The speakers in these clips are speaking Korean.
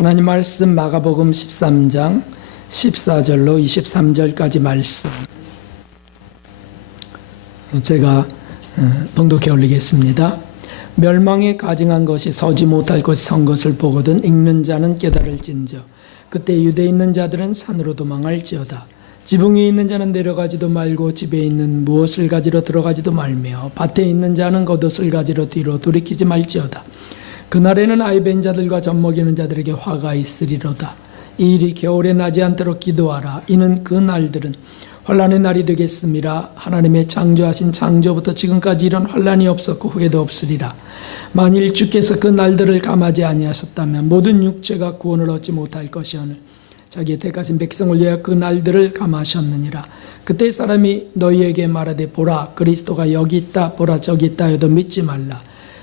하나님 말씀 마가복음 13장 14절로 23절까지 말씀 제가 봉독해 올리겠습니다. 멸망에 가증한 것이 서지 못할 것이 선 것을 보거든 읽는 자는 깨달을진저 그때 유대에 있는 자들은 산으로 도망할지어다. 지붕 위에 있는 자는 내려가지도 말고 집에 있는 무엇을 가지러 들어가지도 말며 밭에 있는 자는 겉옷을 가지러 뒤로 돌이키지 말지어다. 그날에는 아이 벤 자들과 젖 먹이는 자들에게 화가 있으리로다. 이 일이 겨울에 나지 않도록 기도하라. 이는 그 날들은 환난의 날이 되겠음이라. 하나님의 창조하신 창조부터 지금까지 이런 환난이 없었고 후에도 없으리라. 만일 주께서 그 날들을 감하지 아니하셨다면 모든 육체가 구원을 얻지 못할 것이오늘 자기의 택하신 백성을 위하여 그 날들을 감하셨느니라. 그때 사람이 너희에게 말하되 보라 그리스도가 여기 있다 보라 저기 있다 해도 믿지 말라.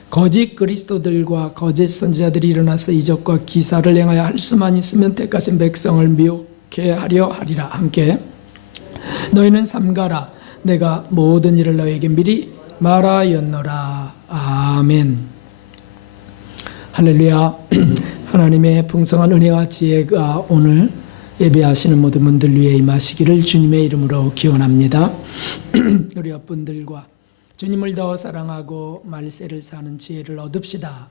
거짓 그리스도들과 거짓 선지자들이 일어나서 이적과 기사를 행하여 할 수만 있으면 택하신 백성을 미혹해 하려 하리라. 함께 너희는 삼가라. 내가 모든 일을 너희에게 미리 말하였노라. 아멘. 할렐루야. 하나님의 풍성한 은혜와 지혜가 오늘 예배하시는 모든 분들 위해 임하시기를 주님의 이름으로 기원합니다. 우리 옆분들과 주님을 더 사랑하고 말세를 사는 지혜를 얻읍시다.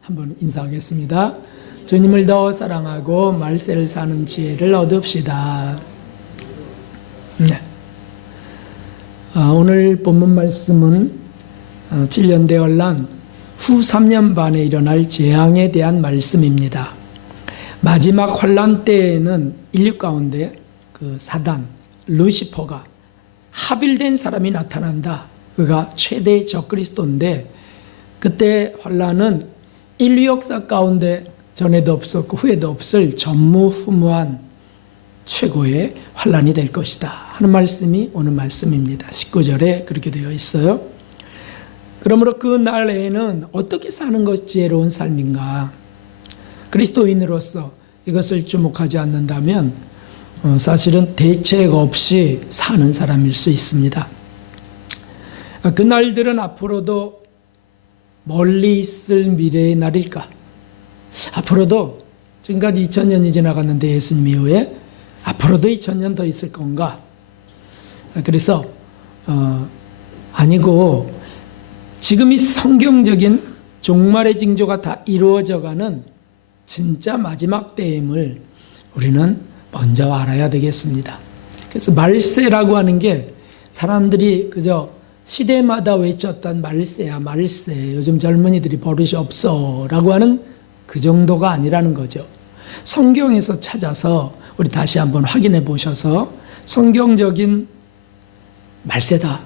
한번 인사하겠습니다. 주님을 더 사랑하고 말세를 사는 지혜를 얻읍시다. 네. 오늘 본문 말씀은 7년 대환란 후 3년 반에 일어날 재앙에 대한 말씀입니다. 마지막 환란 때에는 인류 가운데 그 사단, 루시퍼가 합일된 사람이 나타난다. 그가 최대 적그리스도인데 그때 환란은 인류 역사 가운데 전에도 없었고 후에도 없을 전무후무한 최고의 환란이 될 것이다 하는 말씀이 오늘 말씀입니다. 19절에 그렇게 되어 있어요. 그러므로 그 날에는 어떻게 사는 것이 지혜로운 삶인가? 그리스도인으로서 이것을 주목하지 않는다면 사실은 대책 없이 사는 사람일 수 있습니다. 그 날들은 앞으로도 멀리 있을 미래의 날일까? 앞으로도 지금까지 2000년이 지나갔는데 예수님 이후에 앞으로도 2000년 더 있을 건가? 그래서 아니고 지금 이 성경적인 종말의 징조가 다 이루어져가는 진짜 마지막 때임을 우리는 먼저 알아야 되겠습니다. 그래서 말세라고 하는 게 사람들이 그저 시대마다 외쳤던 말세야 말세 요즘 젊은이들이 버릇이 없어 라고 하는 그 정도가 아니라는 거죠. 성경에서 찾아서 우리 다시 한번 확인해 보셔서 성경적인 말세다.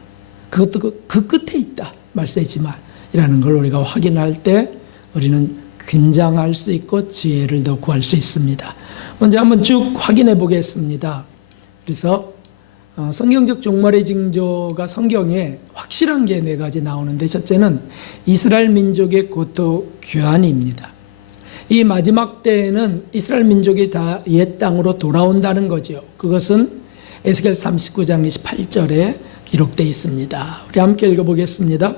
그것도 그 끝에 있다. 말세지만 이라는 걸 우리가 확인할 때 우리는 긴장할 수 있고 지혜를 더 구할 수 있습니다. 먼저 한번 쭉 확인해 보겠습니다. 그래서 성경적 종말의 징조가 성경에 확실한 게 4가지 나오는데 첫째는 이스라엘 민족의 고토 교환입니다. 이 마지막 때에는 이스라엘 민족이 다 옛 땅으로 돌아온다는 거죠. 그것은 에스겔 39장 28절에 기록되어 있습니다. 우리 함께 읽어보겠습니다.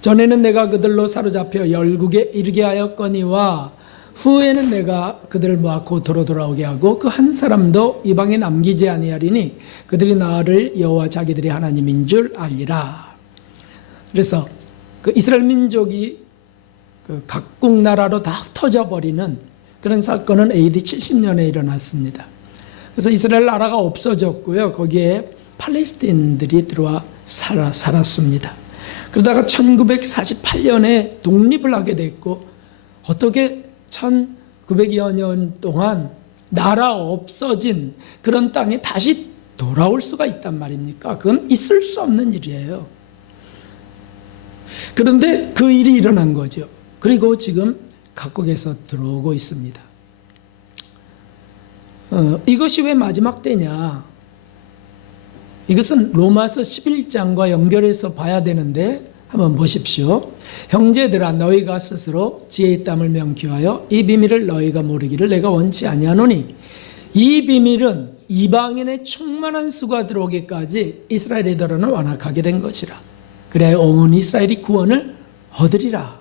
전에는 내가 그들로 사로잡혀 열국에 이르게 하였거니와 후에는 내가 그들을 모아 고토로 돌아오게 하고 그 한 사람도 이방에 남기지 아니하리니 그들이 나를 여호와 자기들이 하나님인 줄 알리라. 그래서 그 이스라엘 민족이 그 각국 나라로 다 흩어져 버리는 그런 사건은 AD 70년에 일어났습니다. 그래서 이스라엘 나라가 없어졌고요. 거기에 팔레스타인들이 들어와 살았습니다. 그러다가 1948년에 독립을 하게 됐고 어떻게 1900여 년 동안 나라 없어진 그런 땅에 다시 돌아올 수가 있단 말입니까? 그건 있을 수 없는 일이에요. 그런데 그 일이 일어난 거죠. 그리고 지금 각국에서 들어오고 있습니다. 이것이 왜 마지막 때냐? 이것은 로마서 11장과 연결해서 봐야 되는데 한번 보십시오. 형제들아 너희가 스스로 지혜의 땀을 명기하여 이 비밀을 너희가 모르기를 내가 원치 아니하노니 이 비밀은 이방인의 충만한 수가 들어오기까지 이스라엘의 더러는 완악하게 된 것이라. 그래야 온 이스라엘이 구원을 얻으리라.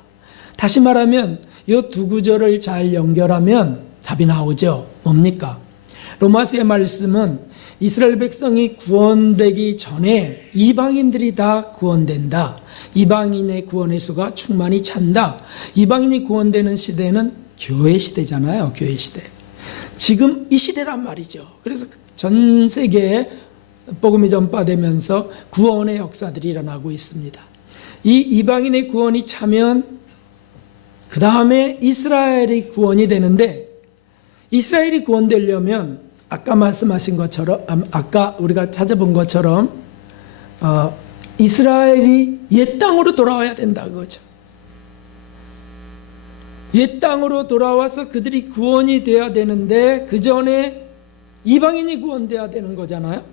다시 말하면 이 두 구절을 잘 연결하면 답이 나오죠. 뭡니까? 로마서의 말씀은 이스라엘 백성이 구원되기 전에 이방인들이 다 구원된다. 이방인의 구원의 수가 충만히 찬다. 이방인이 구원되는 시대는 교회 시대잖아요. 교회 시대. 지금 이 시대란 말이죠. 그래서 전 세계에 복음이 전파되면서 구원의 역사들이 일어나고 있습니다. 이 이방인의 구원이 차면 그 다음에 이스라엘이 구원이 되는데, 이스라엘이 구원되려면 아까 말씀하신 것처럼, 아까 우리가 찾아본 것처럼 이스라엘이 옛 땅으로 돌아와야 된다 그거죠. 옛 땅으로 돌아와서 그들이 구원이 돼야 되는데 그 전에 이방인이 구원돼야 되는 거잖아요.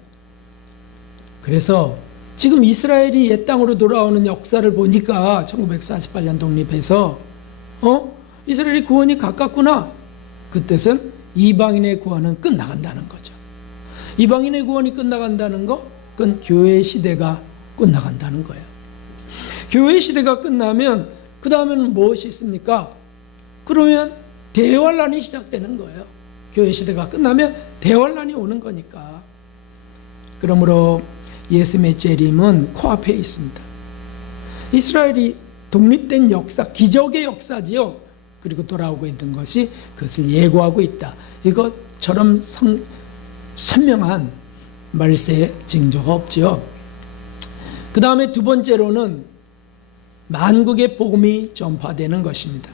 그래서 지금 이스라엘이 옛 땅으로 돌아오는 역사를 보니까 1948년 독립해서 이스라엘이 구원이 가깝구나. 그 뜻은 이방인의 구원은 끝나간다는 거죠. 이방인의 구원이 끝나간다는 거, 그건 교회 시대가 끝나간다는 거예요. 교회 시대가 끝나면 그 다음에는 무엇이 있습니까? 그러면 대환란이 시작되는 거예요. 교회 시대가 끝나면 대환란이 오는 거니까. 그러므로 예수님의 재림은 코앞에 있습니다. 이스라엘이 독립된 역사, 기적의 역사지요. 그리고 돌아오고 있는 것이 그것을 예고하고 있다. 이것처럼 선명한 말세의 징조가 없지요. 그 다음에 두 번째로는 만국의 복음이 전파되는 것입니다.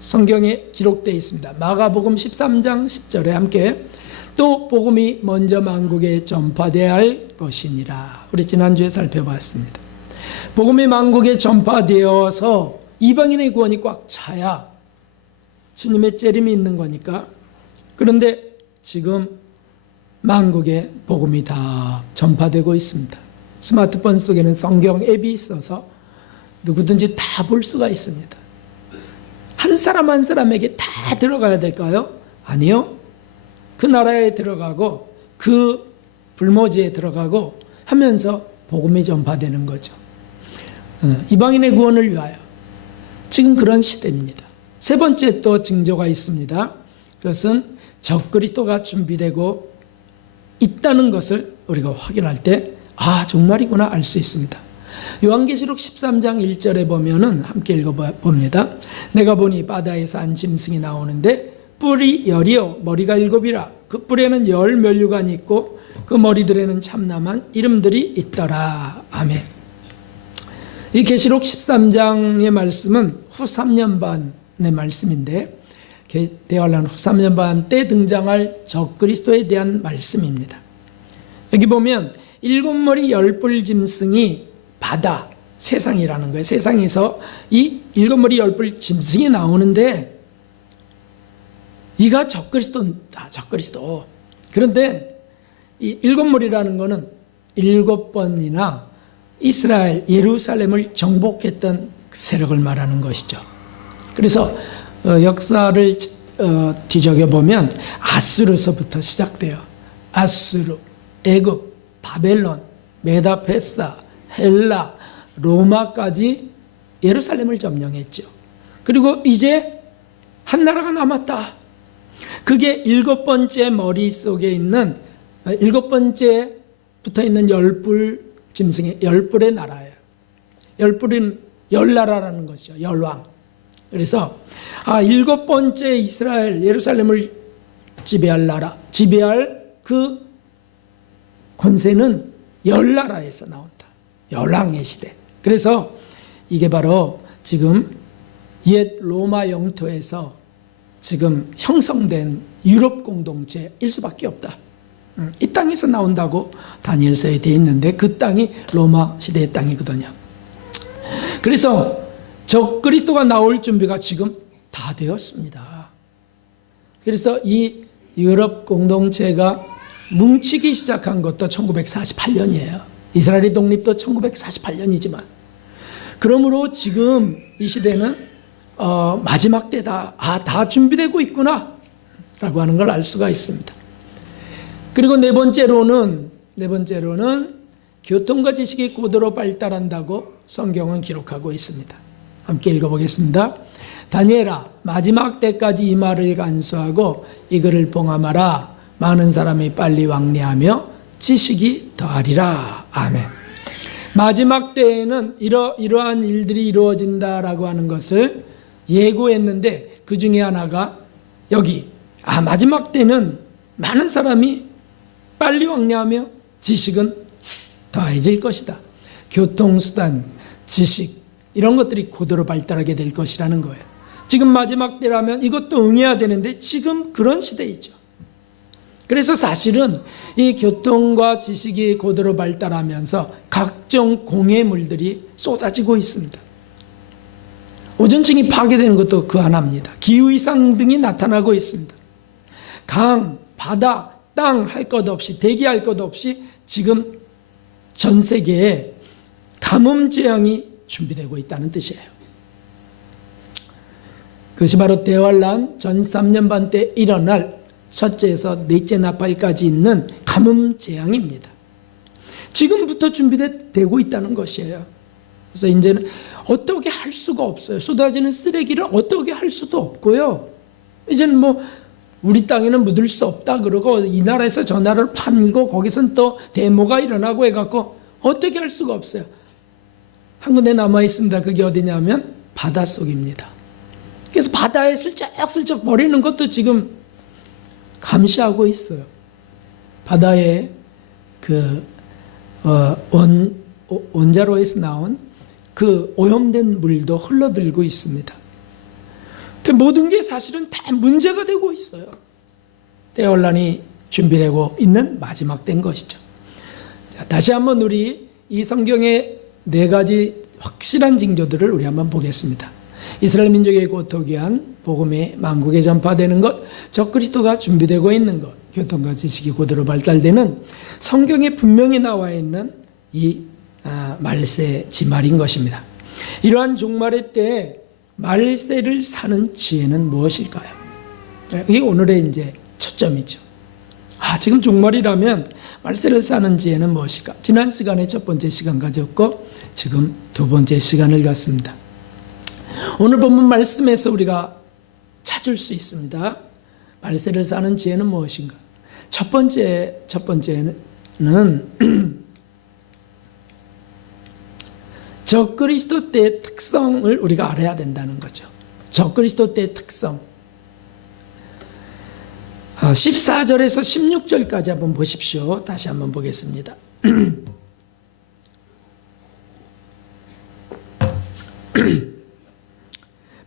성경에 기록되어 있습니다. 마가복음 13장 10절에 함께 또 복음이 먼저 만국에 전파되어야 할 것이니라. 우리 지난주에 살펴봤습니다. 복음이 만국에 전파되어서 이방인의 구원이 꽉 차야 주님의 재림이 있는 거니까. 그런데 지금 만국에 복음이 다 전파되고 있습니다. 스마트폰 속에는 성경 앱이 있어서 누구든지 다 볼 수가 있습니다. 한 사람 한 사람에게 다 들어가야 될까요? 아니요. 그 나라에 들어가고 그 불모지에 들어가고 하면서 복음이 전파되는 거죠. 이방인의 구원을 위하여. 지금 그런 시대입니다. 세 번째 또 징조가 있습니다. 그것은 적그리스도가 준비되고 있다는 것을 우리가 확인할 때 정말이구나 알 수 있습니다. 요한계시록 13장 1절에 보면은 함께 읽어봅니다. 내가 보니 바다에서 한 짐승이 나오는데 뿔이 10이요 머리가 7이라. 그 뿔에는 10 면류관이 있고 그 머리들에는 참남한 이름들이 있더라. 아멘. 이 계시록 13장의 말씀은 후 3년 반의 말씀인데 대환란 후 3년 반 때 등장할 적그리스도에 대한 말씀입니다. 여기 보면 7머리 10뿔 짐승이 바다, 세상이라는 거예요. 세상에서 이 7머리 10뿔 짐승이 나오는데 이가 적그리스도다. 적그리스도. 그런데 이 7머리라는 거는 7번이나 이스라엘 예루살렘을 정복했던 세력을 말하는 것이죠. 그래서 역사를 뒤적여보면 아수르서부터 시작돼요. 아수르, 애굽, 바벨론, 메다페사, 헬라, 로마까지 예루살렘을 점령했죠. 그리고 이제 한 나라가 남았다. 그게 7번째 머리 속에 있는 7번째 붙어있는 10뿔 짐승의 10뿔의 나라예요. 10뿔은 10나라라는 것이죠. 열왕. 그래서 7번째 이스라엘 예루살렘을 지배할 나라, 지배할 그 권세는 10나라에서 나온다. 열왕의 시대. 그래서 이게 바로 지금 옛 로마 영토에서 지금 형성된 유럽 공동체일 수밖에 없다. 이 땅에서 나온다고 다니엘서에 되어 있는데 그 땅이 로마 시대의 땅이거든요. 그래서 적그리스도가 나올 준비가 지금 다 되었습니다. 그래서 이 유럽 공동체가 뭉치기 시작한 것도 1948년이에요. 이스라엘의 독립도 1948년이지만 그러므로 지금 이 시대는 마지막 때다. 다 준비되고 있구나 라고 하는 걸 알 수가 있습니다. 그리고 네 번째로는 교통과 지식이 고도로 발달한다고 성경은 기록하고 있습니다. 함께 읽어보겠습니다. 다니엘아, 마지막 때까지 이 말을 간수하고 이 글을 봉함하라. 많은 사람이 빨리 왕래하며 지식이 더하리라. 아멘. 마지막 때에는 이러한 일들이 이루어진다라고 하는 것을 예고했는데, 그 중에 하나가 여기 마지막 때는 많은 사람이 빨리 왕래하며 지식은 더해질 것이다. 교통수단, 지식 이런 것들이 고도로 발달하게 될 것이라는 거예요. 지금 마지막 때라면 이것도 응해야 되는데 지금 그런 시대이죠. 그래서 사실은 이 교통과 지식이 고도로 발달하면서 각종 공해물들이 쏟아지고 있습니다. 오존층이 파괴되는 것도 그 하나입니다. 기후이상 등이 나타나고 있습니다. 강, 바다, 땅 할 것 없이, 대기할 것 없이 지금 전 세계에 가뭄 재앙이 준비되고 있다는 뜻이에요. 그것이 바로 대환란 전 3년 반 때 일어날 첫째에서 넷째 나팔까지 있는 가뭄 재앙입니다. 지금부터 준비되고 있다는 것이에요. 그래서 이제는 어떻게 할 수가 없어요. 쏟아지는 쓰레기를 어떻게 할 수도 없고요. 이제는 우리 땅에는 묻을 수 없다 그러고 이 나라에서 저 나라를 파밀고 거기서는 또 데모가 일어나고 해갖고 어떻게 할 수가 없어요. 한 군데 남아 있습니다. 그게 어디냐면 바닷속입니다. 그래서 바다에 슬쩍슬쩍 버리는 것도 지금 감시하고 있어요. 바다에 원자로에서 나온 그 오염된 물도 흘러들고 있습니다. 모든 게 사실은 다 문제가 되고 있어요. 대환란이 준비되고 있는 마지막 때인 것이죠. 자, 다시 한번 우리 이 성경의 4가지 확실한 징조들을 우리 한번 보겠습니다. 이스라엘 민족의 고토기 위한 복음이 만국에 전파되는 것, 적그리스도가 준비되고 있는 것, 교통과 지식이 고도로 발달되는 성경에 분명히 나와 있는 이 말세 지말인 것입니다. 이러한 종말의 때에 말세를 사는 지혜는 무엇일까요? 이게 오늘의 이제 초점이죠. 지금 종말이라면 말세를 사는 지혜는 무엇일까? 지난 시간에 첫 번째 시간 가졌고 지금 두 번째 시간을 갖습니다. 오늘 본문 말씀에서 우리가 찾을 수 있습니다. 말세를 사는 지혜는 무엇인가? 첫 번째는 적그리스도 때의 특성을 우리가 알아야 된다는 거죠. 적그리스도 때의 특성. 14절에서 16절까지 한번 보십시오. 다시 한번 보겠습니다.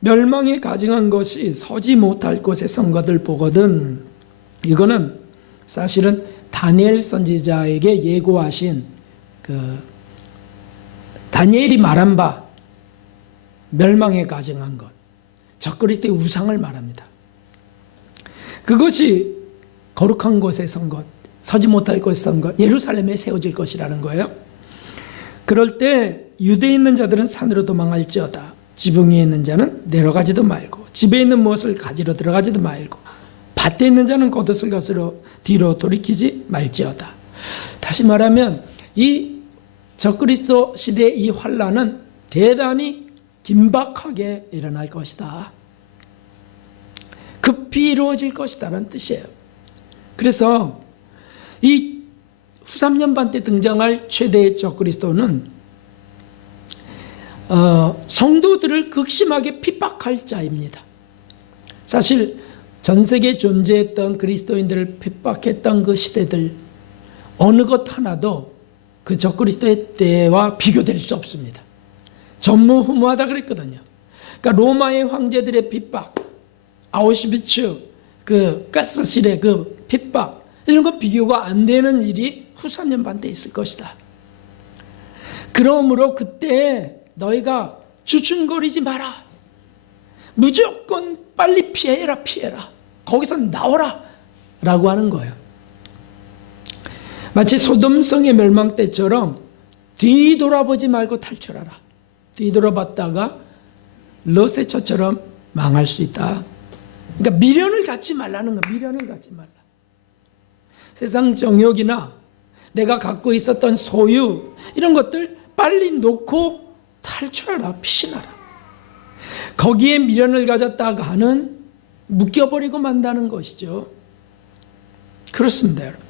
멸망에 가증한 것이 서지 못할 곳에 선 것을 보거든. 이거는 사실은 다니엘 선지자에게 예고하신 다니엘이 말한 바 멸망에 가증한 것, 적그리스도의 우상을 말합니다. 그것이 거룩한 곳에 선 것, 서지 못할 곳에 선 것, 예루살렘에 세워질 것이라는 거예요. 그럴 때 유대에 있는 자들은 산으로 도망할지어다. 지붕 위에 있는 자는 내려가지도 말고, 집에 있는 무엇을 가지러 들어가지도 말고, 밭에 있는 자는 겉옷을 가지러 뒤로 돌이키지 말지어다. 다시 말하면 이 적그리스도 시대의 이 환란은 대단히 긴박하게 일어날 것이다. 급히 이루어질 것이다라는 뜻이에요. 그래서 이 후 3년 반 때 등장할 최대의 적그리스도는 성도들을 극심하게 핍박할 자입니다. 사실 전 세계에 존재했던 그리스도인들을 핍박했던 그 시대들 어느 것 하나도 그 적그리스도의 때와 비교될 수 없습니다. 전무후무하다 그랬거든요. 그러니까 로마의 황제들의 핍박, 아우슈비츠 그 가스실의 그 핍박, 이런 건 비교가 안 되는 일이 후 3년 반 때 있을 것이다. 그러므로 그때 너희가 주춤거리지 마라. 무조건 빨리 피해라. 거기서 나오라 라고 하는 거예요. 마치 소돔성의 멸망 때처럼 뒤돌아보지 말고 탈출하라. 뒤돌아봤다가 롯의 처처럼 망할 수 있다. 그러니까 미련을 갖지 말라는 거야. 미련을 갖지 말라. 세상 정욕이나 내가 갖고 있었던 소유 이런 것들 빨리 놓고 탈출하라. 피신하라. 거기에 미련을 가졌다가는 묶여버리고 만다는 것이죠. 그렇습니다, 여러분.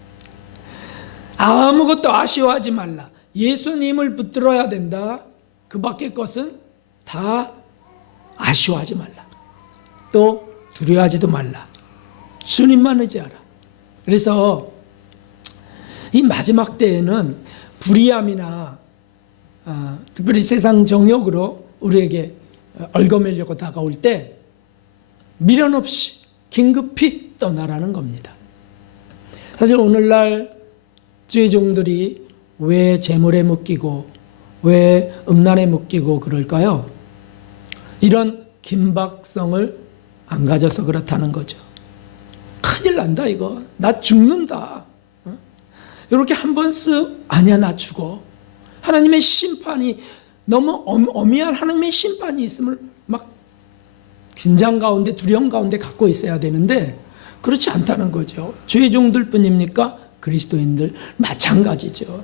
아무것도 아쉬워하지 말라. 예수님을 붙들어야 된다. 그 밖의 것은 다 아쉬워하지 말라. 또 두려워하지도 말라. 주님만 의지하라. 그래서 이 마지막 때에는 불의함이나 특별히 세상 정욕으로 우리에게 얽어매려고 다가올 때 미련 없이 긴급히 떠나라는 겁니다. 사실 오늘날 주의 종들이 왜 재물에 묶이고 왜 음란에 묶이고 그럴까요? 이런 긴박성을 안 가져서 그렇다는 거죠. 큰일 난다 이거. 나 죽는다. 이렇게 한 번 쓱 아니야 나 죽어. 하나님의 심판이 너무 엄미한 하나님의 심판이 있음을 막 긴장 가운데 두려움 가운데 갖고 있어야 되는데 그렇지 않다는 거죠. 주의 종들 뿐입니까? 그리스도인들 마찬가지죠.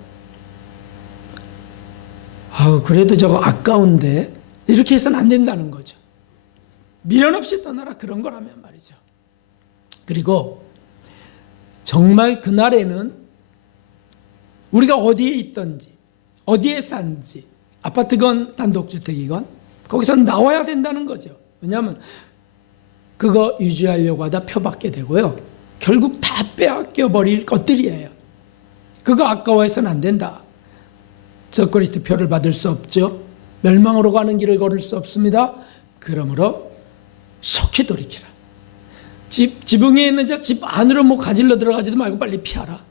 그래도 저거 아까운데 이렇게 해서는 안 된다는 거죠. 미련 없이 떠나라 그런 거라면 말이죠. 그리고 정말 그날에는 우리가 어디에 있든지 어디에 산지 아파트건 단독주택이건 거기서 나와야 된다는 거죠. 왜냐하면 그거 유지하려고 하다 표받게 되고요. 결국 다 빼앗겨 버릴 것들이에요. 그거 아까워해서는 안 된다. 적그리스도 표를 받을 수 없죠. 멸망으로 가는 길을 걸을 수 없습니다. 그러므로 속히 돌이키라. 지붕에 있는 자 집 안으로 뭐 가질러 들어가지도 말고 빨리 피하라.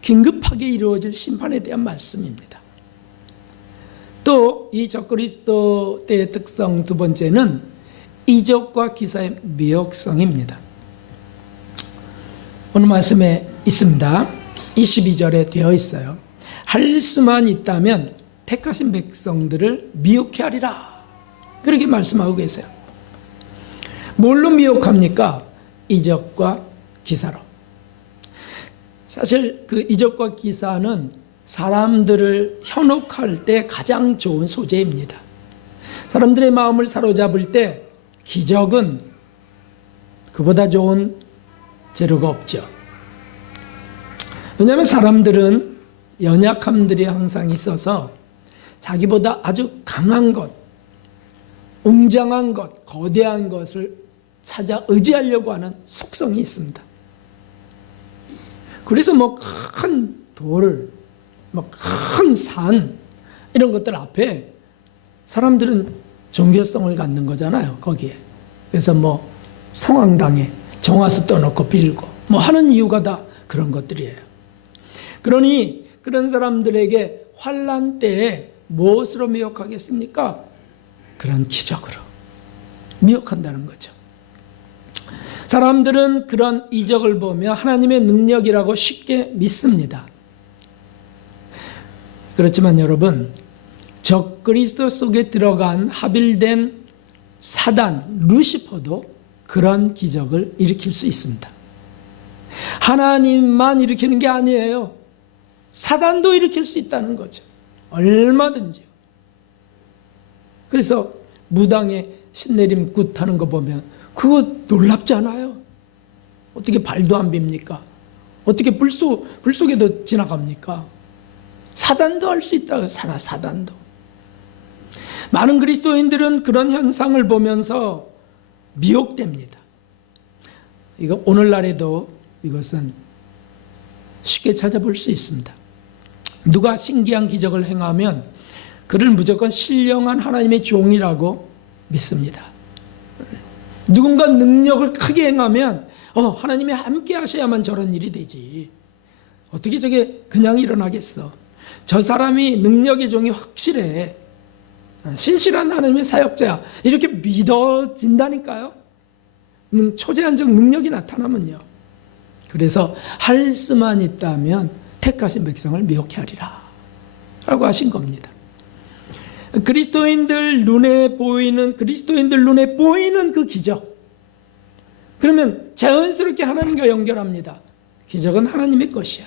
긴급하게 이루어질 심판에 대한 말씀입니다. 또 이 적그리스도 때의 특성 두 번째는 이적과 기사의 미혹성입니다. 오늘 말씀에 있습니다. 22절에 되어 있어요. 할 수만 있다면 택하신 백성들을 미혹해 하리라. 그렇게 말씀하고 계세요. 뭘로 미혹합니까? 이적과 기사로. 사실 그 이적과 기사는 사람들을 현혹할 때 가장 좋은 소재입니다. 사람들의 마음을 사로잡을 때 기적은 그보다 좋은 재료가 없죠. 왜냐하면 사람들은 연약함들이 항상 있어서 자기보다 아주 강한 것, 웅장한 것, 거대한 것을 찾아 의지하려고 하는 속성이 있습니다. 그래서 뭐 큰 돌, 뭐 큰 산 이런 것들 앞에 사람들은 종교성을 갖는 거잖아요. 거기에. 그래서 뭐 성황당에 정화수 떠놓고 빌고 뭐 하는 이유가 다 그런 것들이에요. 그러니 그런 사람들에게 환난 때에 무엇으로 미혹하겠습니까? 그런 기적으로 미혹한다는 거죠. 사람들은 그런 이적을 보며 하나님의 능력이라고 쉽게 믿습니다. 그렇지만 여러분, 적그리스도 속에 들어간 합일된 사단 루시퍼도 그런 기적을 일으킬 수 있습니다. 하나님만 일으키는 게 아니에요. 사단도 일으킬 수 있다는 거죠. 얼마든지요. 그래서 무당의 신내림 굿 하는 거 보면 그거 놀랍지 않아요? 어떻게 발도 안 빕니까? 어떻게 불 속에도 지나갑니까? 사단도 할 수 있다. 사단도. 많은 그리스도인들은 그런 현상을 보면서 미혹됩니다. 이거 오늘날에도 이것은 쉽게 찾아볼 수 있습니다. 누가 신기한 기적을 행하면 그를 무조건 신령한 하나님의 종이라고 믿습니다. 누군가 능력을 크게 행하면 하나님이 함께 하셔야만 저런 일이 되지. 어떻게 저게 그냥 일어나겠어. 저 사람이 능력의 종이 확실해. 신실한 하나님의 사역자야. 이렇게 믿어진다니까요. 초제한적 능력이 나타나면요. 그래서 할 수만 있다면 택하신 백성을 미혹해 하리라 라고 하신 겁니다. 그리스도인들 눈에 보이는 그 기적, 그러면 자연스럽게 하나님과 연결합니다. 기적은 하나님의 것이야.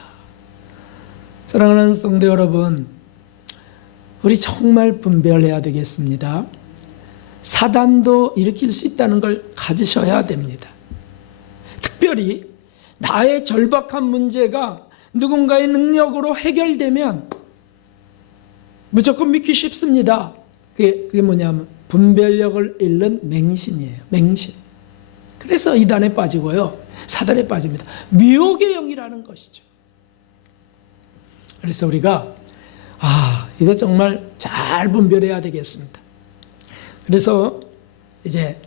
사랑하는 성도 여러분, 우리 정말 분별해야 되겠습니다. 사단도 일으킬 수 있다는 걸 가지셔야 됩니다. 특별히 나의 절박한 문제가 누군가의 능력으로 해결되면 무조건 믿기 쉽습니다. 그게 뭐냐면 분별력을 잃는 맹신이에요. 맹신. 그래서 이단에 빠지고요, 사단에 빠집니다. 미혹의 영이라는 것이죠. 그래서 우리가 이거 정말 잘 분별해야 되겠습니다. 그래서 이제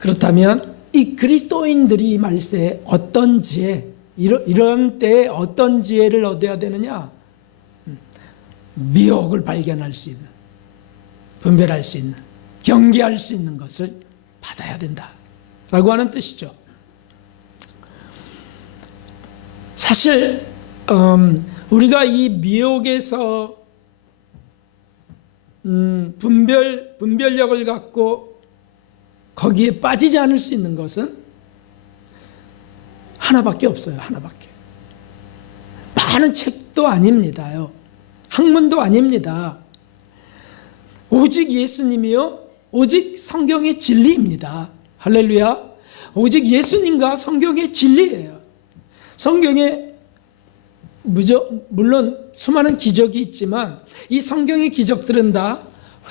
그렇다면 이 그리스도인들이 말세에 어떤 지혜, 이런 때에 어떤 지혜를 얻어야 되느냐? 미혹을 발견할 수 있는, 분별할 수 있는, 경계할 수 있는 것을 받아야 된다라고 하는 뜻이죠. 사실 우리가 이 미혹에서 분별력을 갖고 거기에 빠지지 않을 수 있는 것은 하나밖에 없어요. 하나밖에. 많은 책도 아닙니다요. 학문도 아닙니다. 오직 예수님이요, 오직 성경의 진리입니다. 할렐루야. 오직 예수님과 성경의 진리예요. 성경에 물론 수많은 기적이 있지만 이 성경의 기적들은 다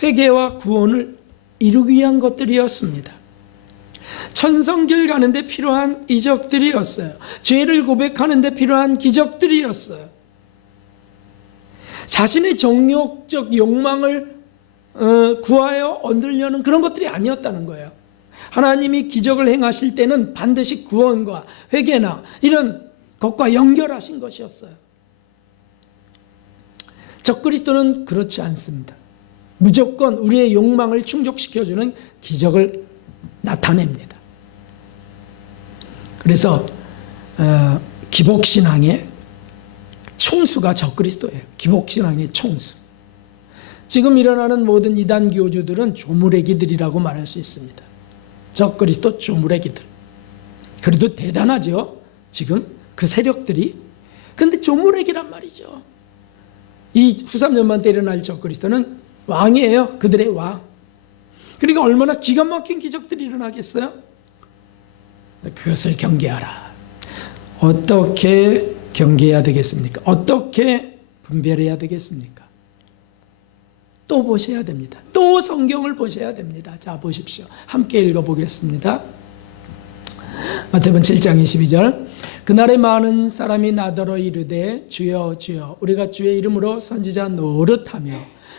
회개와 구원을 이루기 위한 것들이었습니다. 천성길 가는데 필요한 이적들이었어요. 죄를 고백하는 데 필요한 기적들이었어요. 자신의 정욕적 욕망을 구하여 얻으려는 그런 것들이 아니었다는 거예요. 하나님이 기적을 행하실 때는 반드시 구원과 회개나 이런 것과 연결하신 것이었어요. 적그리스도는 그렇지 않습니다. 무조건 우리의 욕망을 충족시켜주는 기적을 나타냅니다. 그래서 기복신앙의 총수가 적그리스도예요. 기복신앙의 총수. 지금 일어나는 모든 이단 교주들은 조물애기들이라고 말할 수 있습니다. 적그리스도 조물애기들. 그래도 대단하죠. 지금 그 세력들이. 근데 조물애기란 말이죠. 이 후삼년만 때 일어날 적그리스도는 왕이에요. 그들의 왕. 그러니까 얼마나 기가 막힌 기적들이 일어나겠어요? 그것을 경계하라. 어떻게 경계해야 되겠습니까? 어떻게 분별해야 되겠습니까? 또 보셔야 됩니다. 또 성경을 보셔야 됩니다. 자, 보십시오. 함께 읽어보겠습니다. 마태복음 7장 22절. 그날에 많은 사람이 나더러 이르되 주여 주여 우리가 주의 이름으로 선지자 노릇하며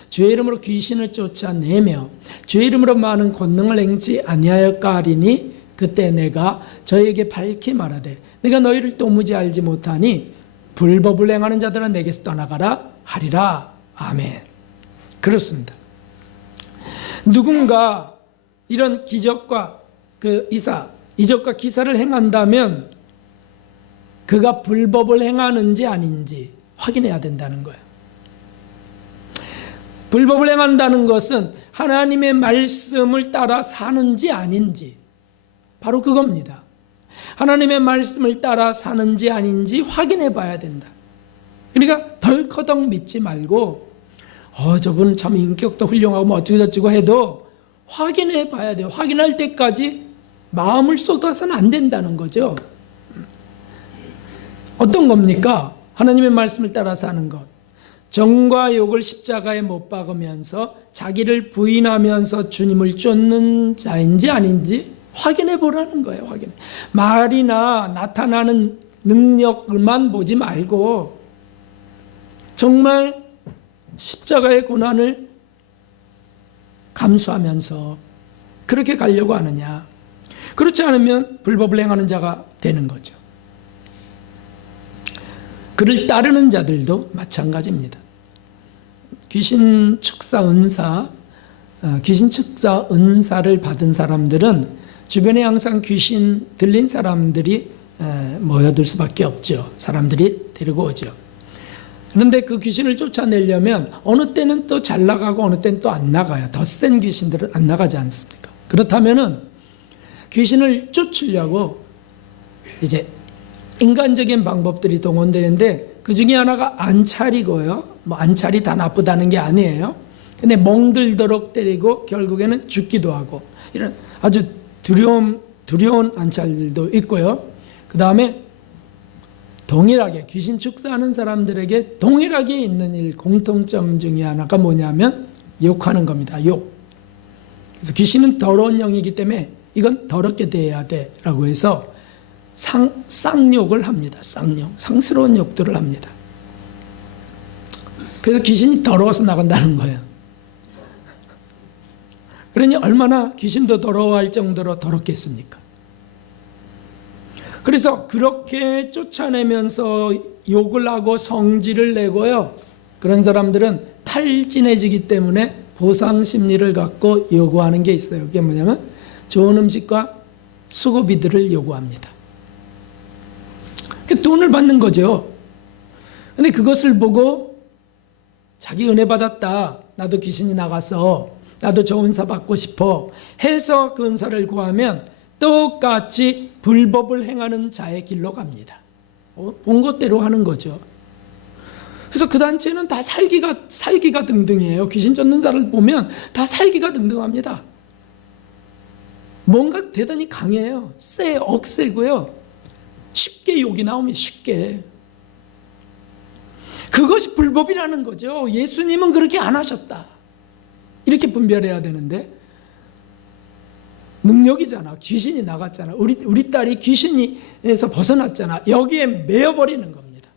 주의 이름으로 귀신을 쫓아내며 주의 이름으로 많은 권능을 행치 아니하였까 하리니 그때 내가 저에게 밝히 말하되 내가 너희를 도무지 알지 못하니 불법을 행하는 자들은 내게서 떠나가라 하리라. 아멘. 그렇습니다. 누군가 이런 기적과 이적과 기사를 행한다면 그가 불법을 행하는지 아닌지 확인해야 된다는 거예요. 불법을 행한다는 것은 하나님의 말씀을 따라 사는지 아닌지, 바로 그겁니다. 하나님의 말씀을 따라 사는지 아닌지 확인해 봐야 된다. 그러니까 덜커덕 믿지 말고 저분 참 인격도 훌륭하고 뭐 어쩌고저쩌고 해도 확인해 봐야 돼요. 확인할 때까지 마음을 쏟아서는 안 된다는 거죠. 어떤 겁니까? 하나님의 말씀을 따라 사는 것. 정과 욕을 십자가에 못 박으면서 자기를 부인하면서 주님을 쫓는 자인지 아닌지 확인해 보라는 거예요. 확인. 말이나 나타나는 능력만 보지 말고 정말 십자가의 고난을 감수하면서 그렇게 가려고 하느냐. 그렇지 않으면 불법을 행하는 자가 되는 거죠. 그를 따르는 자들도 마찬가지입니다. 귀신 축사 은사를 받은 사람들은 주변에 항상 귀신 들린 사람들이 모여들 수밖에 없죠. 사람들이 데리고 오죠. 그런데 그 귀신을 쫓아내려면 어느 때는 또 잘 나가고 어느 때는 또 안 나가요. 더 센 귀신들은 안 나가지 않습니까? 그렇다면은 귀신을 쫓으려고 이제 인간적인 방법들이 동원되는데 그 중에 하나가 안찰이고요. 뭐 안찰이 다 나쁘다는 게 아니에요. 근데 멍들도록 때리고 결국에는 죽기도 하고, 이런 아주 두려운 암살들도 있고요. 그 다음에 동일하게 귀신 축사하는 사람들에게 동일하게 있는 공통점 중에 하나가 뭐냐면 욕하는 겁니다. 욕. 그래서 귀신은 더러운 영이기 때문에 이건 더럽게 대해야 돼 라고 해서 쌍욕을 합니다. 쌍욕, 상스러운 욕들을 합니다. 그래서 귀신이 더러워서 나간다는 거예요. 그러니 얼마나 귀신도 더러워할 정도로 더럽겠습니까? 그래서 그렇게 쫓아내면서 욕을 하고 성질을 내고요. 그런 사람들은 탈진해지기 때문에 보상 심리를 갖고 요구하는 게 있어요. 그게 뭐냐면 좋은 음식과 수고비들을 요구합니다. 돈을 받는 거죠. 근데 그것을 보고 자기 은혜 받았다, 나도 귀신이 나가서 나도 저 은사 받고 싶어 해서 그 은사를 구하면 똑같이 불법을 행하는 자의 길로 갑니다. 본 것대로 하는 거죠. 그래서 그 단체는 다 살기가 등등이에요. 귀신 쫓는 자를 보면 다 살기가 등등합니다. 뭔가 대단히 강해요. 억세고요. 쉽게 욕이 나오면 쉽게. 그것이 불법이라는 거죠. 예수님은 그렇게 안 하셨다. 이렇게 분별해야 되는데, 능력이잖아. 귀신이 나갔잖아. 우리 딸이 귀신에서 벗어났잖아. 여기에 매여버리는 겁니다.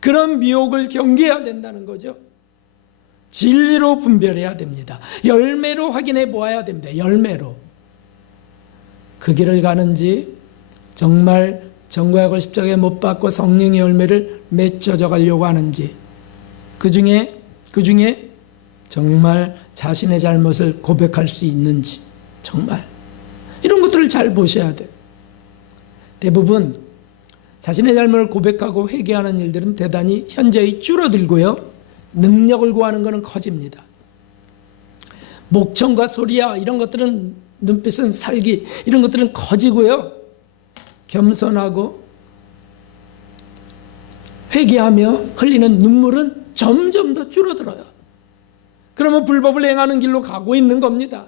그런 미혹을 경계해야 된다는 거죠. 진리로 분별해야 됩니다. 열매로 확인해 보아야 됩니다. 열매로. 그 길을 가는지, 정말 전과 약을 십자가에 못 박고 성령의 열매를 맺혀져 가려고 하는지, 그 중에 정말 자신의 잘못을 고백할 수 있는지, 정말 이런 것들을 잘 보셔야 돼요. 대부분 자신의 잘못을 고백하고 회개하는 일들은 대단히 현저히 줄어들고요, 능력을 구하는 것은 커집니다. 목청과 소리야 이런 것들은, 눈빛은 살기 이런 것들은 커지고요, 겸손하고 회개하며 흘리는 눈물은 점점 더 줄어들어요. 그러면 불법을 행하는 길로 가고 있는 겁니다.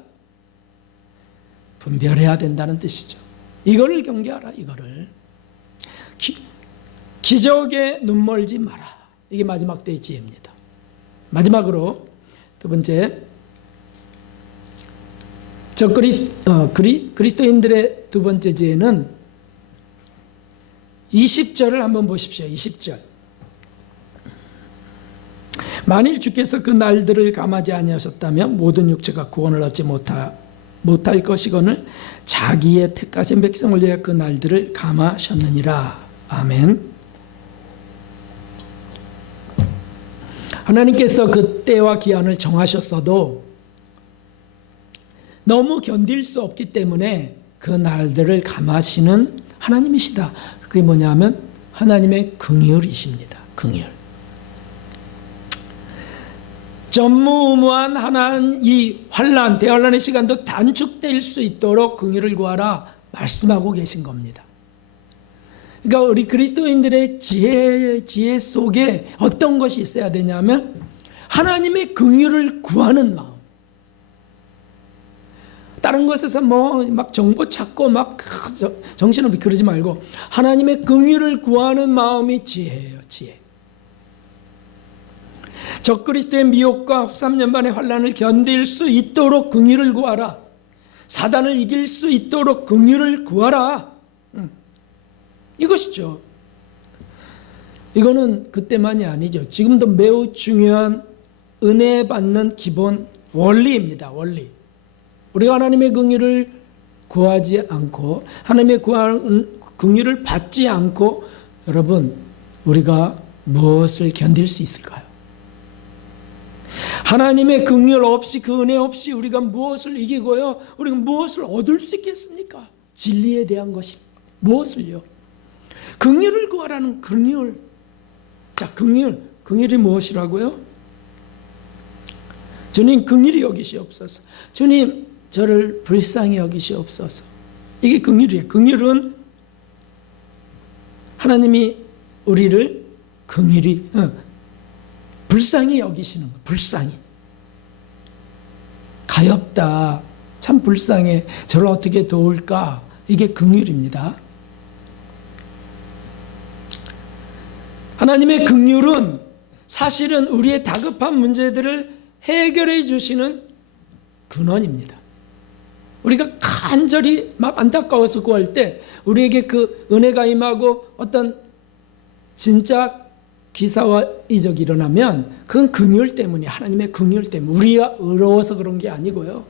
분별해야 된다는 뜻이죠. 이거를 경계하라, 이거를. 기적에 눈멀지 마라. 이게 마지막 때의 지혜입니다. 마지막으로 두 번째, 그리스도인들의 두 번째 지혜는 20절을 한번 보십시오. 20절. 만일 주께서 그 날들을 감하지 아니하셨다면 모든 육체가 구원을 얻지 못할 것이거늘 자기의 택하신 백성을 위해 그 날들을 감하셨느니라. 아멘. 하나님께서 그 때와 기한을 정하셨어도 너무 견딜 수 없기 때문에 그 날들을 감하시는 하나님이시다. 그게 뭐냐면 하나님의 긍휼이십니다. 긍휼. 전무후무한 하나님 이 대환란의 시간도 단축될 수 있도록 긍휼을 구하라 말씀하고 계신 겁니다. 그러니까 우리 그리스도인들의 지혜 속에 어떤 것이 있어야 되냐면 하나님의 긍휼을 구하는 마음. 다른 것에서 막 정보 찾고 막 정신없이 그러지 말고 하나님의 긍휼을 구하는 마음이 지혜예요. 지혜. 적그리스도의 미혹과 후 3년반의 환난을 견딜 수 있도록 긍휼을 구하라. 사단을 이길 수 있도록 긍휼을 구하라. 이것이죠. 이거는 그때만이 아니죠. 지금도 매우 중요한 은혜 받는 기본 원리입니다. 원리. 우리가 하나님의 긍휼을 구하지 않고 하나님의 긍휼을 받지 않고 여러분 우리가 무엇을 견딜 수 있을까요? 하나님의 긍휼 없이 그 은혜 없이 우리가 무엇을 이기고요, 우리가 무엇을 얻을 수 있겠습니까? 진리에 대한 것이 무엇을요? 긍휼을 구하라는 긍휼. 자, 긍휼이 무엇이라고요? 주님 긍휼히 여기시옵소서. 주님 저를 불쌍히 여기시옵소서. 이게 긍휼이에요. 긍휼은 하나님이 우리를 긍휼히 불쌍히 여기시는 거. 불쌍히. 가엾다. 참 불쌍해. 저를 어떻게 도울까? 이게 긍휼입니다. 하나님의 긍휼은 사실은 우리의 다급한 문제들을 해결해 주시는 근원입니다. 우리가 간절히 막 안타까워서 구할 때 우리에게 그 은혜가 임하고 어떤 진짜 기사와 이적이 일어나면 그건 긍휼 때문이, 하나님의 긍휼 때문에, 우리가 의로워서 그런 게 아니고요.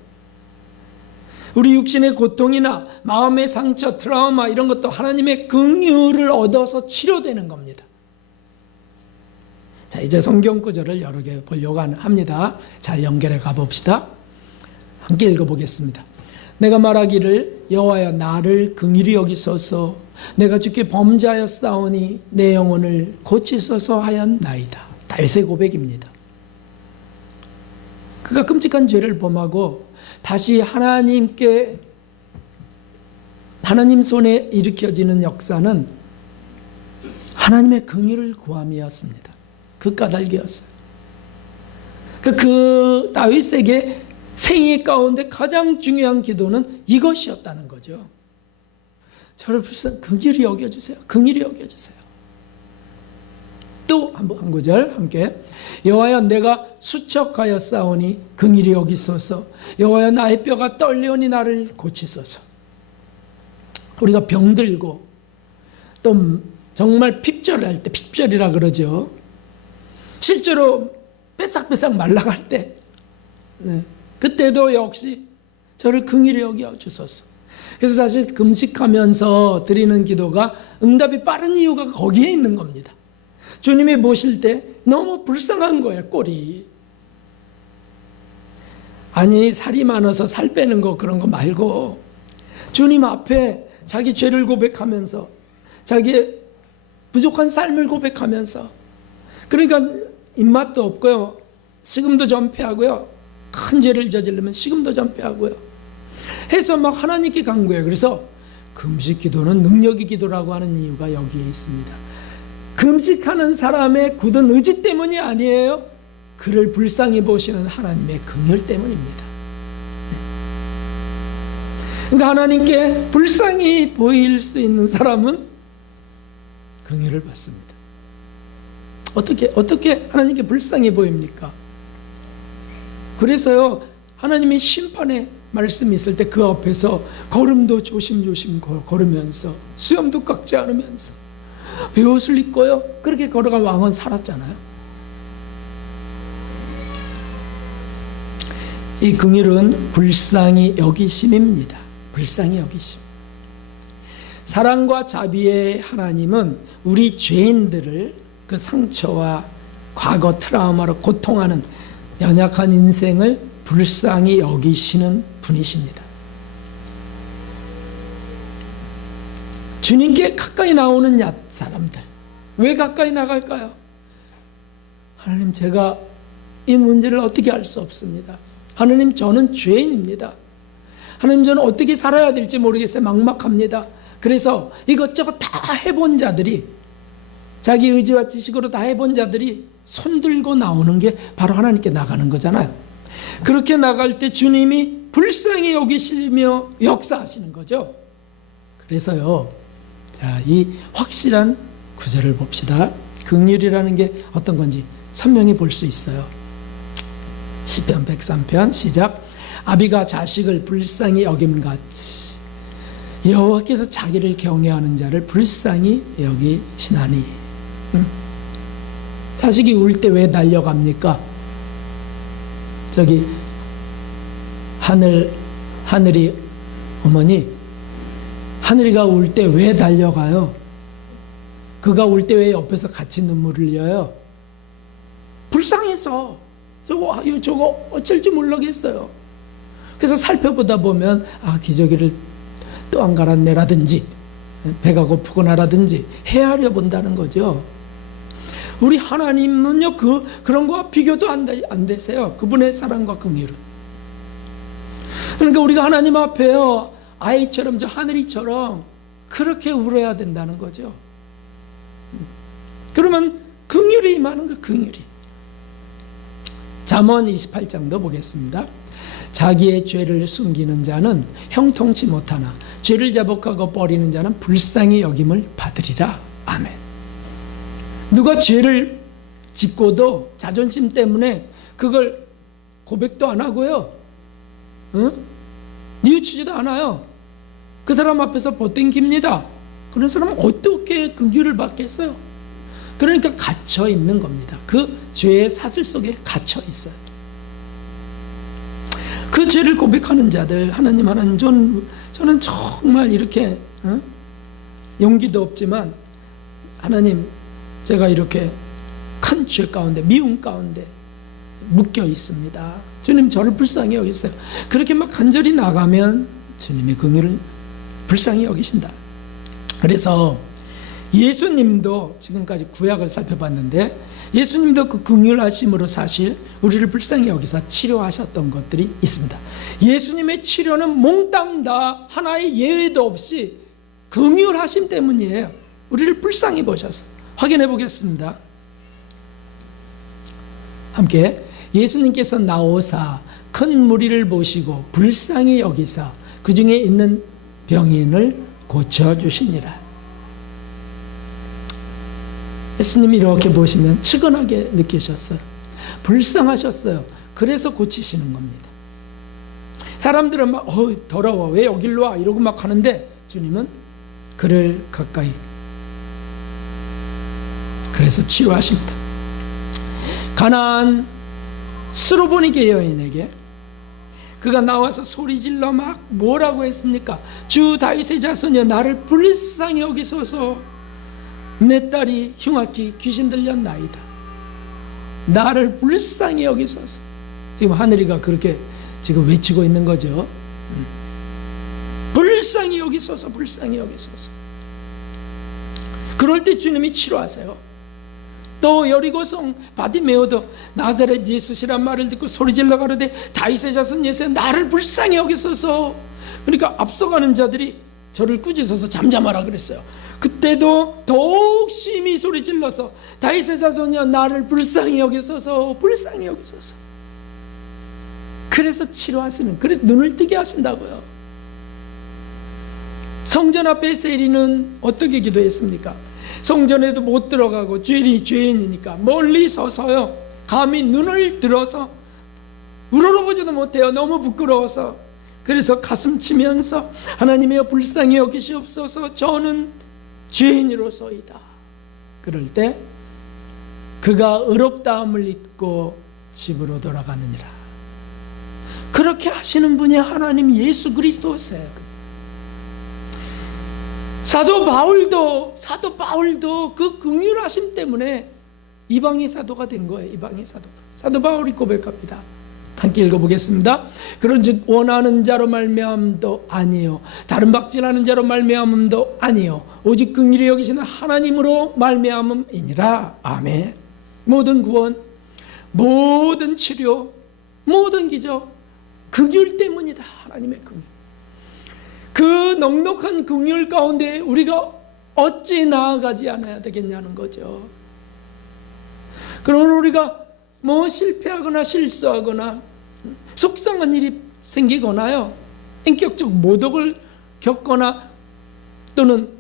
우리 육신의 고통이나 마음의 상처, 트라우마 이런 것도 하나님의 긍휼을 얻어서 치료되는 겁니다. 자, 이제 성경 구절을 여러 개 보려고 합니다. 잘 연결해 가봅시다. 함께 읽어보겠습니다. 내가 말하기를 여호와여 나를 긍휼히 여기소서, 내가 주께 범죄하였사오니 내 영혼을 고치소서 하였나이다. 다윗의 고백입니다. 그가 끔찍한 죄를 범하고 다시 하나님 손에 일으켜지는 역사는 하나님의 긍휼을 구함이었습니다. 그 까닭이었어요. 그 다윗에게 생애 가운데 가장 중요한 기도는 이것이었다는 거죠. 저를 긍휼히 여겨주세요. 긍휼히 여겨주세요. 또 한 구절 함께. 여호와여 내가 수척하였사오니 긍휼히 여기소서. 여호와여 나의 뼈가 떨려오니 나를 고치소서. 우리가 병들고 또 정말 핍절할 때, 핍절이라 그러죠. 실제로 뺏싹뺏싹 말라갈 때, 그때도 역시 저를 긍휼히 여겨 주소서. 그래서 사실 금식하면서 드리는 기도가 응답이 빠른 이유가 거기에 있는 겁니다. 주님이 보실 때 너무 불쌍한 거예요, 꼴이. 아니, 살이 많아서 살 빼는 거 그런 거 말고 주님 앞에 자기 죄를 고백하면서 자기의 부족한 삶을 고백하면서, 그러니까 입맛도 없고요, 식음도 전폐하고요, 큰 죄를 저지르면 식음도 전폐하고요 해서 막 하나님께 간구해요. 그래서 금식 기도는 능력의 기도라고 하는 이유가 여기에 있습니다. 금식하는 사람의 굳은 의지 때문이 아니에요. 그를 불쌍히 보시는 하나님의 긍휼 때문입니다. 그러니까 하나님께 불쌍히 보일 수 있는 사람은 긍휼을 받습니다. 어떻게 하나님께 불쌍히 보입니까? 그래서요, 하나님의 심판의 말씀이 있을 때 그 앞에서 걸음도 조심조심 걸으면서 수염도 깎지 않으면서 베옷을 입고요, 그렇게 걸어간 왕은 살았잖아요. 이 긍휼은 불쌍히 여기심입니다. 불쌍히 여기심. 사랑과 자비의 하나님은 우리 죄인들을 그 상처와 과거 트라우마로 고통하는 연약한 인생을 불쌍히 여기시는 분이십니다. 주님께 가까이 나오는 사람들, 왜 가까이 나갈까요? 하나님, 제가 이 문제를 어떻게 할 수 없습니다. 하나님, 저는 죄인입니다. 하나님, 저는 어떻게 살아야 될지 모르겠어요. 막막합니다. 그래서 이것저것 다 해본 자들이, 자기 의지와 지식으로 다 해본 자들이 손들고 나오는 게 바로 하나님께 나가는 거잖아요. 그렇게 나갈 때 주님이 불쌍히 여기시며 역사하시는 거죠. 그래서요, 자, 이 확실한 구절을 봅시다. 긍휼이라는 게 어떤 건지 선명히 볼 수 있어요. 시편 103편 시작. 아비가 자식을 불쌍히 여김같이 여호와께서 자기를 경외하는 자를 불쌍히 여기시나니. 자식이 울 때 왜 달려갑니까? 저기 하늘이 어머니, 하늘이가 울 때 왜 달려가요? 그가 울 때 왜 옆에서 같이 눈물을 흘려요? 불쌍해서. 저거 어쩔지 모르겠어요. 그래서 살펴보다 보면 기저귀를 또 안 갈아내라든지 배가 고프구나라든지 헤아려 본다는 거죠. 우리 하나님은요, 그런 거와 비교도 안 되세요. 그분의 사랑과 긍휼은. 그러니까 우리가 하나님 앞에요, 아이처럼, 저 하늘이처럼 그렇게 울어야 된다는 거죠. 그러면 긍휼이 임하는 거, 긍휼이. 잠언 28장도 보겠습니다. 자기의 죄를 숨기는 자는 형통치 못하나 죄를 자복하고 버리는 자는 불쌍히 여김을 받으리라. 아멘. 누가 죄를 짓고도 자존심 때문에 그걸 고백도 안 하고요, 뉘우치지도 않아요. 그 사람 앞에서 보땡깁니다. 그런 사람은 어떻게 긍휼을 받겠어요? 그러니까 갇혀 있는 겁니다. 그 죄의 사슬 속에 갇혀 있어요. 그 죄를 고백하는 자들, 하나님 저는 정말 이렇게 용기도 없지만, 하나님, 제가 이렇게 큰 죄 가운데, 미움 가운데 묶여 있습니다. 주님, 저를 불쌍히 여기세요. 그렇게 막 간절히 나가면 주님의 긍휼을 불쌍히 여기신다. 그래서 예수님도, 지금까지 구약을 살펴봤는데, 예수님도 그 긍휼하심으로 사실 우리를 불쌍히 여기사 치료하셨던 것들이 있습니다. 예수님의 치료는 몽땅 다 하나의 예외도 없이 긍휼하심 때문이에요. 우리를 불쌍히 보셔서. 확인해 보겠습니다. 함께. 예수님께서 나오사 큰 무리를 보시고 불쌍히 여기사 그 중에 있는 병인을 고쳐주시니라. 예수님이 이렇게 보시면 측은하게 느끼셨어요. 불쌍하셨어요. 그래서 고치시는 겁니다. 사람들은 막 더러워, 왜 여길로 와, 이러고 막 하는데 주님은 그를 가까이, 그래서 치료하십니다. 가나안 스로보니게 여인에게 그가 나와서 소리질러 막 뭐라고 했습니까? 주 다윗의 자손이여, 나를 불쌍히 여기소서. 내 딸이 흉악히 귀신 들렸나이다. 나를 불쌍히 여기소서. 지금 하늘이가 그렇게 지금 외치고 있는 거죠. 불쌍히 여기소서, 불쌍히 여기소서. 그럴 때 주님이 치료하세요. 또 여리고성 바디메오도 나사렛 예수시란 말을 듣고 소리질러 가로되 다윗의 자손 예수여, 나를 불쌍히 여기소서. 그러니까 앞서가는 자들이 저를 꾸짖어서 잠잠하라 그랬어요. 그때도 더욱 심히 소리질러서 다윗의 자손이여, 나를 불쌍히 여기소서, 불쌍히 여기소서. 그래서 치료하시는, 그래서 눈을 뜨게 하신다고요. 성전 앞에 세리는 어떻게 기도했습니까? 성전에도 못 들어가고 죄인이니까 멀리 서서요, 감히 눈을 들어서 우러러보지도 못해요. 너무 부끄러워서. 그래서 가슴 치면서 하나님이여 불쌍히 여기시옵소서, 저는 죄인으로서이다. 그럴 때 그가 의롭다함을 잊고 집으로 돌아가느니라. 그렇게 하시는 분이 하나님 예수 그리스도세요. 사도 바울도 그 긍휼하심 때문에 이방의 사도가 된 거예요. 이방의 사도가. 사도 바울이 고백합니다. 함께 읽어보겠습니다. 그런즉 원하는 자로 말미암음도 아니요, 다른 박질하는 자로 말미암음도 아니요, 오직 긍휼히 여기시는 하나님으로 말미암음이니라. 아멘. 모든 구원, 모든 치료, 모든 기적, 긍휼 때문이다. 하나님의 긍휼. 그 넉넉한 긍휼 가운데 우리가 어찌 나아가지 않아야 되겠냐는 거죠. 그러면 우리가 뭐 실패하거나 실수하거나 속상한 일이 생기거나요, 인격적 모독을 겪거나 또는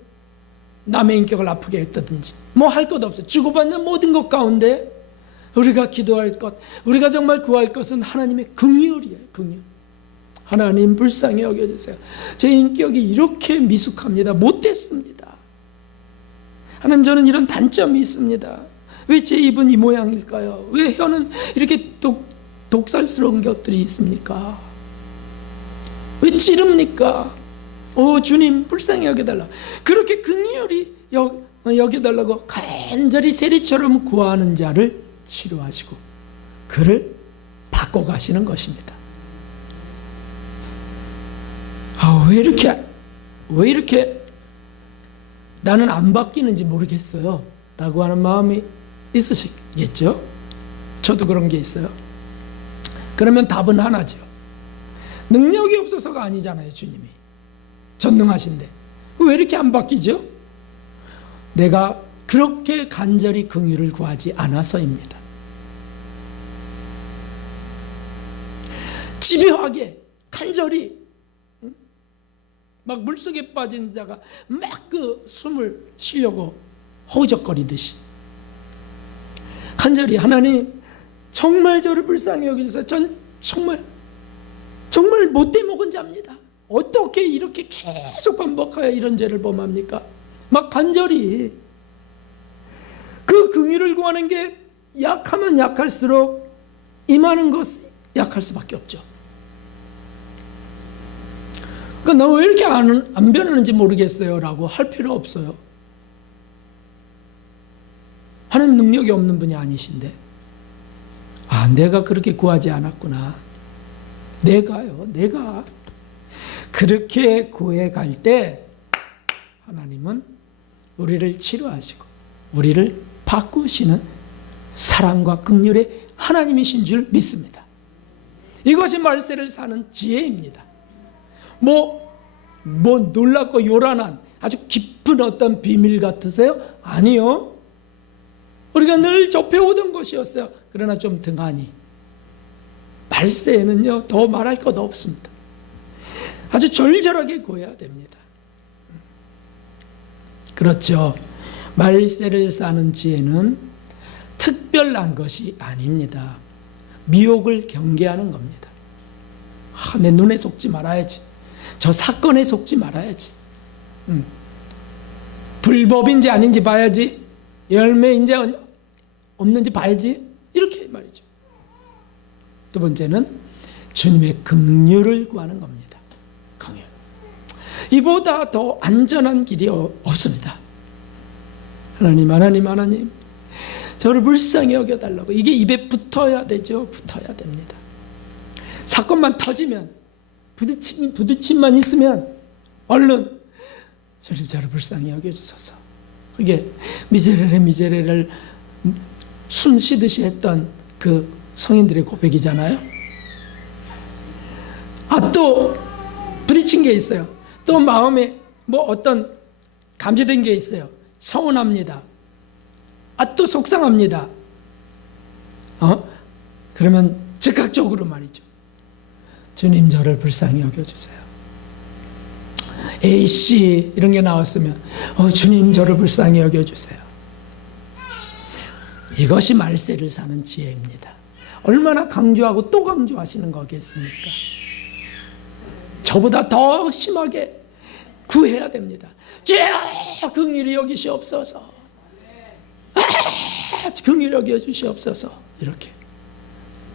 남의 인격을 아프게 했다든지 뭐 할 것 없어요. 주고받는 모든 것 가운데 우리가 기도할 것, 우리가 정말 구할 것은 하나님의 긍휼이에요. 긍휼. 하나님 불쌍히 여겨주세요. 제 인격이 이렇게 미숙합니다. 못됐습니다. 하나님, 저는 이런 단점이 있습니다. 왜 제 입은 이 모양일까요? 왜 혀는 이렇게 독살스러운 것들이 있습니까? 왜 찌릅니까? 오 주님 불쌍히 여겨달라. 그렇게 긍휼히 여겨달라고 간절히 세리처럼 구하는 자를 치료하시고 그를 바꿔가시는 것입니다. 왜 이렇게 나는 안 바뀌는지 모르겠어요 라고 하는 마음이 있으시겠죠? 저도 그런 게 있어요. 그러면 답은 하나죠. 능력이 없어서가 아니잖아요. 주님이 전능하신데 왜 이렇게 안 바뀌죠? 내가 그렇게 간절히 긍휼을 구하지 않아서입니다. 집요하게 간절히 막 물속에 빠진 자가 막 그 숨을 쉬려고 허우적거리듯이 간절히 하나님 정말 저를 불쌍히 여기셔서 전 정말 못돼 먹은 자입니다. 어떻게 이렇게 계속 반복하여 이런 죄를 범합니까? 막 간절히 그 긍휼을 구하는 게 약하면 약할수록 임하는 것이 약할 수밖에 없죠. 그러니까 나 왜 이렇게 안 변하는지 모르겠어요 라고 할 필요 없어요. 하나님 능력이 없는 분이 아니신데 내가 그렇게 구하지 않았구나. 내가 그렇게 구해갈 때 하나님은 우리를 치료하시고 우리를 바꾸시는 사랑과 긍휼의 하나님이신 줄 믿습니다. 이것이 말세를 사는 지혜입니다. 뭐 놀랍고 요란한 아주 깊은 어떤 비밀 같으세요? 아니요. 우리가 늘 접해오던 것이었어요. 그러나 좀 등하니 말세에는요 더 말할 것 없습니다. 아주 절절하게 구해야 됩니다. 그렇죠. 말세를 사는 지혜는 특별한 것이 아닙니다. 미혹을 경계하는 겁니다. 내 눈에 속지 말아야지. 저 사건에 속지 말아야지. 불법인지 아닌지 봐야지. 열매인지 없는지 봐야지. 이렇게 말이죠. 두 번째는 주님의 긍휼을 구하는 겁니다. 긍휼. 이보다 더 안전한 길이 없습니다. 하나님 저를 불쌍히 여겨달라고. 이게 입에 붙어야 되죠. 붙어야 됩니다. 사건만 터지면 부딪힘만 있으면 얼른 주님 저를 불쌍히 여겨주소서. 그게 미제레를 숨 쉬듯이 했던 그 성인들의 고백이잖아요. 또 부딪힌 게 있어요. 또 마음에 뭐 어떤 감지된 게 있어요. 서운합니다. 또 속상합니다. 그러면 즉각적으로 말이죠. 주님 저를 불쌍히 여겨주세요. A씨 이런 게 나왔으면 주님 저를 불쌍히 여겨주세요. 이것이 말세를 사는 지혜입니다. 얼마나 강조하고 또 강조하시는 거겠습니까? 저보다 더 심하게 구해야 됩니다. 주여 긍휼히 여기시옵소서. 긍휼히 여겨주시옵소서.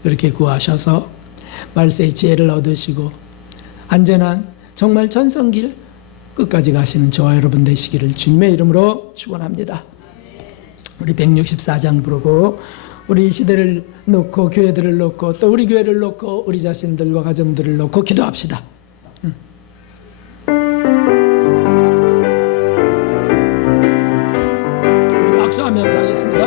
이렇게 구하셔서 말세의 지혜를 얻으시고 안전한 정말 전성길 끝까지 가시는 저와 여러분 되시기를 주님의 이름으로 축원합니다. 우리 164장 부르고 우리 이 시대를 놓고 교회들을 놓고 또 우리 교회를 놓고 우리 자신들과 가정들을 놓고 기도합시다. 우리 박수하면서 하겠습니다.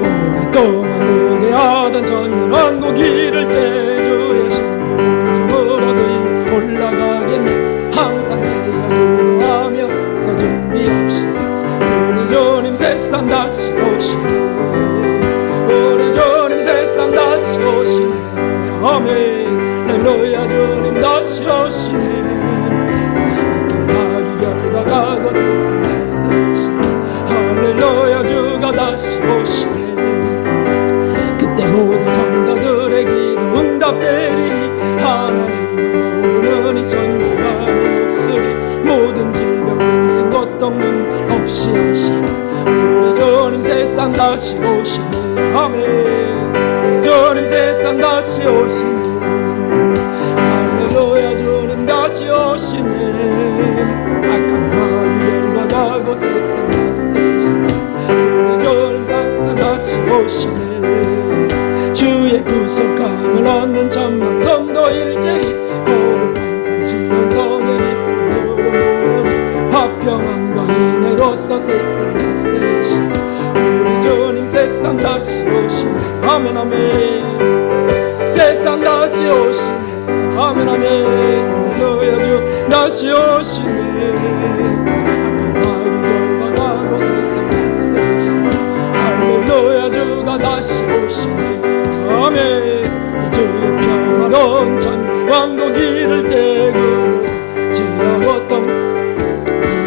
오랫동안 의대하던 전율왕국 이를 때 주의 신부름으로 늘 올라가겠네. 항상 기도하면서 준비 없이 우리 주님 세상 다시 오시네. 우리 주님 세상 다시 오시네. 아멘. 할렐루야. 주님 다시 오시네. 마귀 열박하고 세상 다시 오시네. 할렐루야. 주가 다시 오시네. 그때 모든 성도들의 기도 응답되리니 하나님을 모르는 이 존재만이 없으리. 모든 질병 근심 고통 눈물 없이 하시리. 우리 주님 세상 다시 오시네. 아멘. 주님 세상 다시 오시네. 할렐루야. 주님 다시 오시네. 악한 마귀 열박하고 세상 다시 오시네. 우리 주님 세상 다시 오시네. 주의 구속함을 얻는 천만 성도 일제히 거룩한 산시온 성의 이쁨으로 모으니 화평함과 인애로서 세상 다시 오시네. 우리 주님 세상 다시 오시네. 아멘 아멘. 세상 다시 오시네. 아멘 아멘. 할렐루야. 주 다시 오시네. 악한 마귀 열박하고 세상 다시 오시네. 할렐루야. 주가 다시 오시네. 아멘. 새로운 전왕도 기를 때 그곳에 지하 고통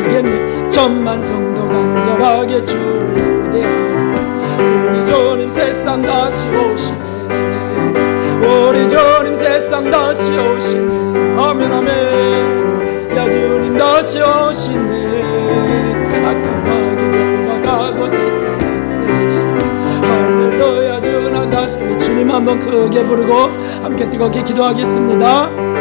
이겠네. 천만 성도 간절하게 주를 우대하고 우리 주님 세상 다시 오시네. 우리 주님 세상 다시 오시네. 아멘 아멘. 야 주님 다시 오시네. 악한 마귀 돌아가고 세상 쓰시네. 할렐루야 주나 다시. 주님 한번 크게 부르고 함께 뜨겁게 기도하겠습니다.